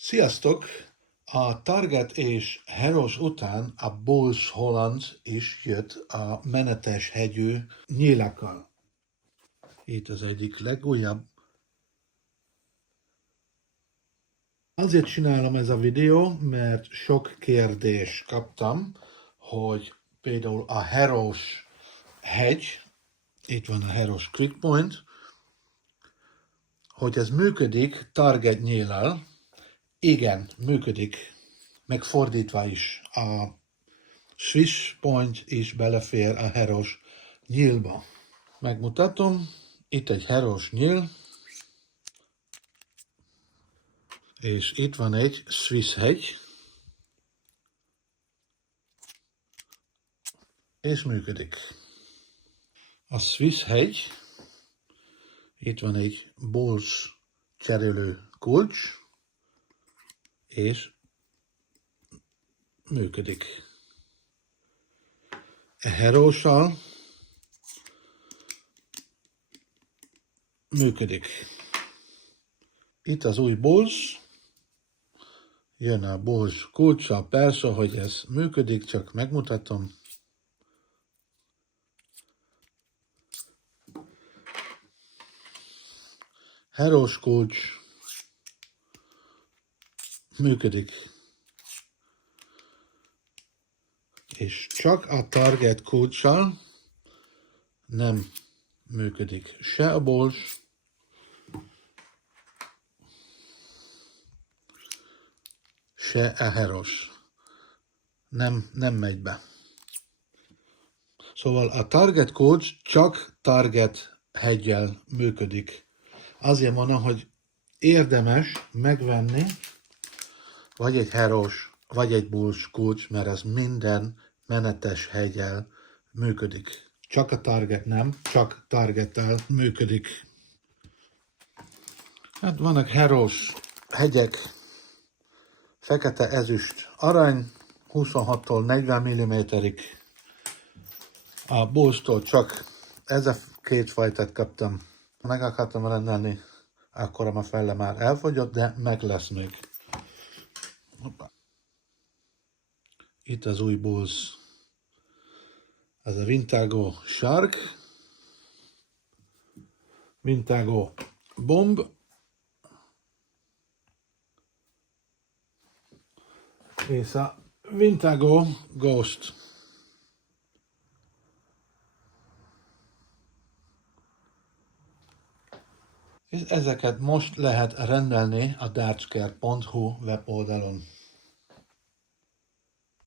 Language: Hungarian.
Sziasztok! A Target és Heros után a Boels Holland is jött a menetes hegyű nyílakkal. Itt az egyik legújabb. Azért csinálom ez a videó, mert sok kérdést kaptam, hogy például a Heros hegy, itt van a Heros Quick Point, hogy ez működik Target nyíllal. Igen, működik, megfordítva is. A Swiss Point is belefér a Heros nyílba. Megmutatom, itt egy Heros nyíl, és itt van egy Swiss hegy, és működik. A Swiss hegy, itt van egy Boels cserélő kulcs, és működik. A Herossal működik. Itt az új Boels, jön a Boels kulcsa, persze, hogy ez működik, csak megmutatom. Heros kulcs működik. És csak a Target kulccsal nem működik. Se a Boels, se a Heros. Nem megy be. Szóval a Target kulcs csak Target heggyel működik. Azért mondom, hogy érdemes megvenni vagy egy Heros, vagy egy Boels kulcs, mert ez minden menetes heggyel működik. Csak a Target nem, csak Targettel működik. Hát vannak Heros hegyek, fekete, ezüst, arany, 26-tól 40 mm-ig. A Boelstól csak ez a két fajtát kaptam. Meg akartam rendelni, akkor a fele már elfogyott, de meg lesz még. Hoppá. Itt az új Boels. Ez a Vintago Shark, Vintago Bomb, és a Vintago Ghost. És ezeket most lehet rendelni a dartscare.hu weboldalon.